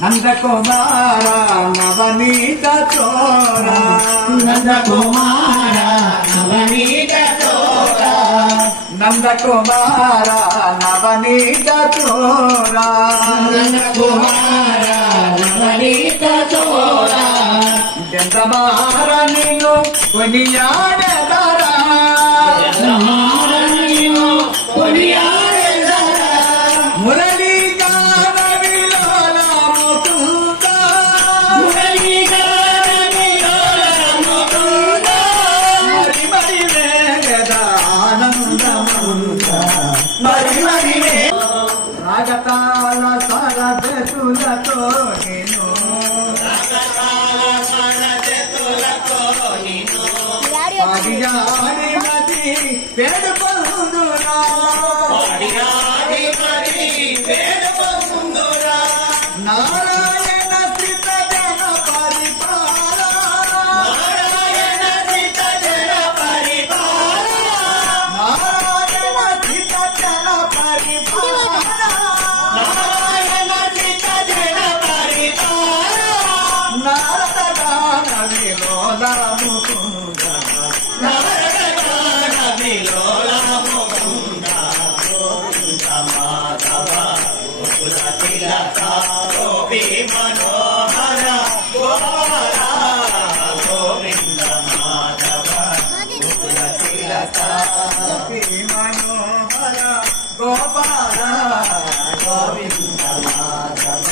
నందకుమార నవనీత చోర నందకుమార నవనీత చోర నందకుమార నవనీత చోర నందకుమార నవనీత చోర జంతమార నిన్ను కొనియాడెదరా మురళీ గాన విలోల ముకుంద మరి మరి వేగద ఆనందముంద రాగతాల సరజతులతో నేను పాడియాడి మది వేడుకొందురా నారాయణ స్థిత జన పరిపాల నారాయణ స్థిత జన పరిపాల నారద గాన విలోల ముకుంద మనోహర గోవింద మాధవ మనోహర గోపాల గోవింద మాధవ